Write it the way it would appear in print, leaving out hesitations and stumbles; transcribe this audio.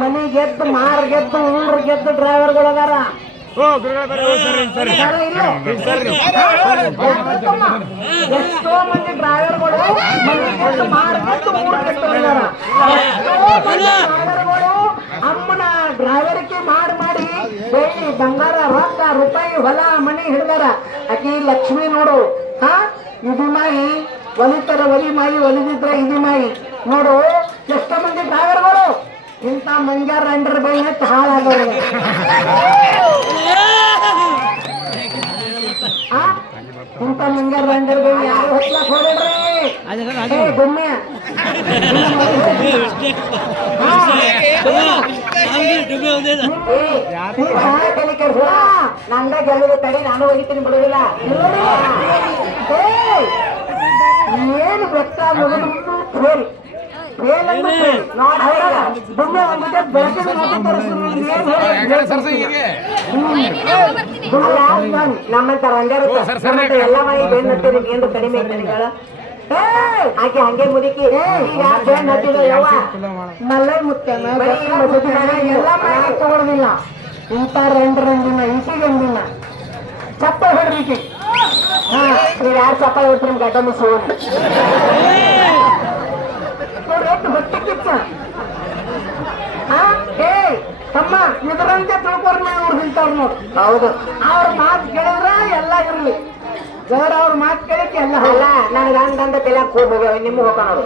ಮನಿ ಗೆದ್ದು ಮಾರ್ ಗೆದ್ದು ಊರ್ ಗೆದ್ದು ಡ್ರೈವರ್ಗಳು ಅದಾರ. ಎಷ್ಟೋ ಮಂದಿ ಡ್ರೈವರ್ಗಳು ಮನಿ ಗೆದ್ದು ಮಾರ್ ಗೆದ್ದು ಊರ್ ಗೆದ್ದು ಅದಾರ. ಡ್ರೈವರ್ಗಳು ಅಮ್ಮನ ಡ್ರೈವರ್ಗೆ ಮಾಡಿ ಬೆಳ್ಳಿ ಬಂಗಾರ ರೊಕ್ಕ ರೂಪಾಯಿ ಹೊಲ ಮನಿ ಹಿಡ್ದಾರ. ಆಕಿ ಲಕ್ಷ್ಮಿ ನೋಡು, ಹಾ ಇದು ಮಾಯಿ ಒಲಿತರ ಒಲಿ ಮಾಯಿ, ಒಲಿದಿದ್ರ ಇದು ಮಾಯಿ ನೋಡು. ಎಷ್ಟೋ ಮಂದಿ ಡ್ರೈವರ್ಗಳು ಇಂಥ ಮಂಜಾರ ರಂಡ್ರ ಬೈ ಹಚ್ಚ ಹಾಳಾಗೋರು. ಇಂಥ ಮಂಜಾರ ರಂಡ್ರ ಬೈ ಯಾರು ಹಚ್ಲಾಕ್ ಹೋಗ್ಬೇಡ್ರಿ. ಬೊಮ್ಮೆ ನಂದ ಗೆಲ್ಲುದು ತಡಿ, ನಾನು ಹೋಗಿತೀನಿ ಬಿಡುದಿಲ್ಲ. ಏನು ಗೊತ್ತಾಗೋದು ನಮ್ಮಂತರ ಎಲ್ಲ ಮನೆ ಬೆನ್ನು ಹತ್ತೀರಿ ಏನು ಕಡಿಮೆ ಐತೆ. ಆಕೆ ಹಂಗೆ ಮುದುಕಿ ಮಲ್ಲೈ ಮುತ್ತ ಎಲ್ಲ ಮನೆ ತಗೊಳ್ದಿಲ್ಲ. ಇಂಥ ರಂಡಿನ ಇಟಿಗಂದಿನ ಚಪ್ಪಲ್ ಹೊಡ್ರಿಕಿ. ನೀವು ಯಾರು ಚಪ್ಪಲ್ ಹೊಡ್ರಿ ಗಡ್ಡ ಮಿಸ್ ಎಷ್ಟು ಹೊಟ್ಟೆ ಕಿಚ್ಚ. ತಮ್ಮ ಇದರಂತೆ ತಿಳ್ಕೊರ್ ಅವ್ರು ನಿಂತವ್ರು ನೋಡು. ಹೌದು, ಅವ್ರ ಮಾತು ಕೇಳಿದ್ರ ಎಲ್ಲ ಇರ್ಲಿ. ಜರ ಅವ್ರ ಮಾತು ಕೇಳಕ್ಕೆ ಎಲ್ಲ ಅಲ್ಲ. ನನಗೆ ಹಂಗಂದ ತೆಲ ಹೋಗ್ಯಾವ, ನಿಮ್ಗೆ ಹೋಗೋಣ.